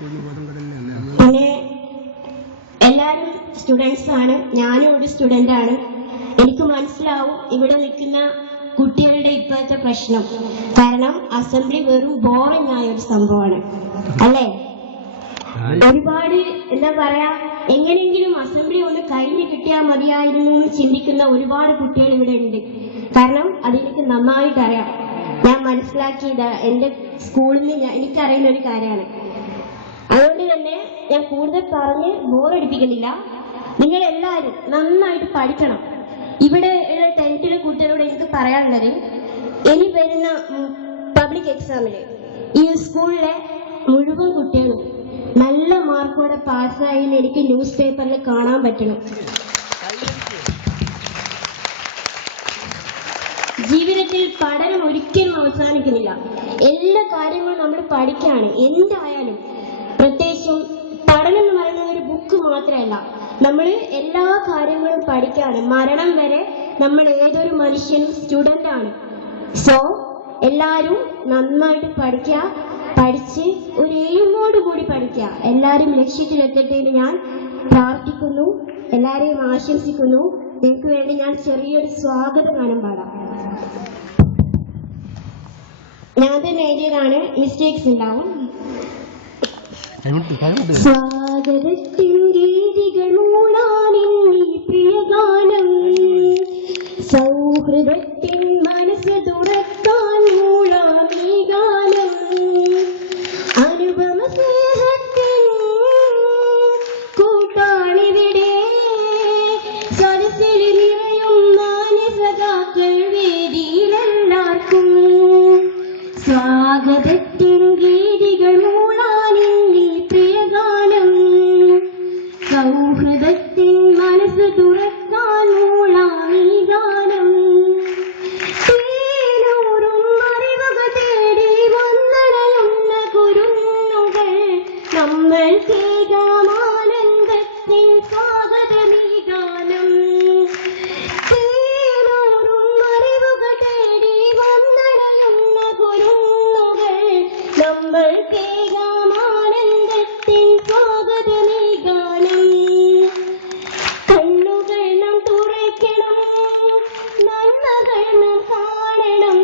പിന്നെ എല്ലാവരും സ്റ്റുഡൻസ് ആണ്, ഞാനും ഒരു സ്റ്റുഡൻ്റ് ആണ്. എനിക്ക് മനസ്സിലാവും ഇവിടെ നിൽക്കുന്ന കുട്ടികളുടെ ഇപ്പോഴത്തെ പ്രശ്നം. കാരണം അസംബ്ലി വെറും ബോറിംഗ് ആയ ഒരു സംഭവമാണ് അല്ലേ? ഒരുപാട് എന്താ പറയാ, എങ്ങനെയെങ്കിലും അസംബ്ലി ഒന്ന് കഴിഞ്ഞ് കിട്ടിയാൽ മതിയായിരുന്നു എന്ന് ചിന്തിക്കുന്ന ഒരുപാട് കുട്ടികൾ ഇവിടെ ഉണ്ട്. കാരണം അതെനിക്ക് നന്നായിട്ട് അറിയാം. ഞാൻ മനസ്സിലാക്കിയത് എൻ്റെ സ്കൂളിൽ നിന്ന് എനിക്കറിയുന്ന ഒരു കാര്യമാണ്. അതുകൊണ്ട് തന്നെ ഞാൻ കൂടുതൽ പറഞ്ഞ് ബോറടിപ്പിക്കുന്നില്ല. നിങ്ങൾ എല്ലാവരും നന്നായിട്ട് പഠിക്കണം. ഇവിടെ ഉള്ള 10th കുട്ടികളോട് എനിക്ക് പറയാനുള്ളത്, ഇനി വരുന്ന പബ്ലിക് എക്സാമില് ഈ സ്കൂളിലെ മുഴുവൻ കുട്ടികളും നല്ല മാർക്കോടെ പാസ്സായി എനിക്ക് ന്യൂസ് പേപ്പറിൽ കാണാൻ പറ്റണം. ജീവിതത്തിൽ പഠനം ഒരിക്കലും അവസാനിക്കുന്നില്ല. എല്ലാ കാര്യങ്ങളും നമ്മൾ പഠിക്കാണ്. എന്തായാലും പ്രത്യേകിച്ചും പഠനം എന്ന് പറയുന്നത് ഒരു ബുക്ക് മാത്രമല്ല, നമ്മൾ എല്ലാ കാര്യങ്ങളും പഠിക്കാണ്. മരണം വരെ നമ്മൾ ഏതൊരു മനുഷ്യനും സ്റ്റുഡൻ്റ് ആണ്. സോ എല്ലാവരും നന്നായിട്ട് പഠിക്കുക, പഠിച്ച് ഒരു എയിമോട് കൂടി പഠിക്കുക. എല്ലാവരും ലക്ഷ്യത്തിലെത്തട്ടെ എന്ന് ഞാൻ പ്രാർത്ഥിക്കുന്നു, എല്ലാവരെയും ആശംസിക്കുന്നു. നിങ്ങൾക്ക് വേണ്ടി ഞാൻ ചെറിയൊരു സ്വാഗത ഗാനം പാടാം. ഞാൻ തന്നെ എഴുതിയതാണ്, മിസ്റ്റേക്സ് ഉണ്ടാവും. സ്വാഗതത്തിൻ രീതികൾ മൂളാനിന്നീ പ്രിയഗാനം, സൗഹൃദത്തിൻ മനസ്സ് തുറക്കാൻ മൂളാമീ ഗാനം, അനുപമ സ്നേഹത്തിൻ കൂട്ടാണിവിടെ, സദസ്സിൽ നിറയും മാനസകാക്കൾ വേദിയിലെല്ലാവർക്കും. സ്വാഗതത്തിൻ രീതികൾ മൂളാനിന്നീ പ്രിയഗാനം, സൗഹൃദത്തിൻ മനസ്സ് തുറക്കാൻ മൂളാമീ ഗാനം, തേനൂറും അറിവുകൾ തേടി വന്നടയുന്ന കുരുന്നുകൾ നമ്മൾ കേൾക്കാമാനന്ദത്തിൻ സ്വാഗതമീ ഗാനം, തേനൂറും അറിവുകൾ തേടി വന്നടയുന്ന കുരുന്നുകൾ നമ്മൾ കേൾക്കാമാനന്ദത്തിൻ സ്വാഗതമീ ഗാനം. കണ്ണുകൾ നാം തുറക്കണം, നന്മകൾ നാം കാണണം,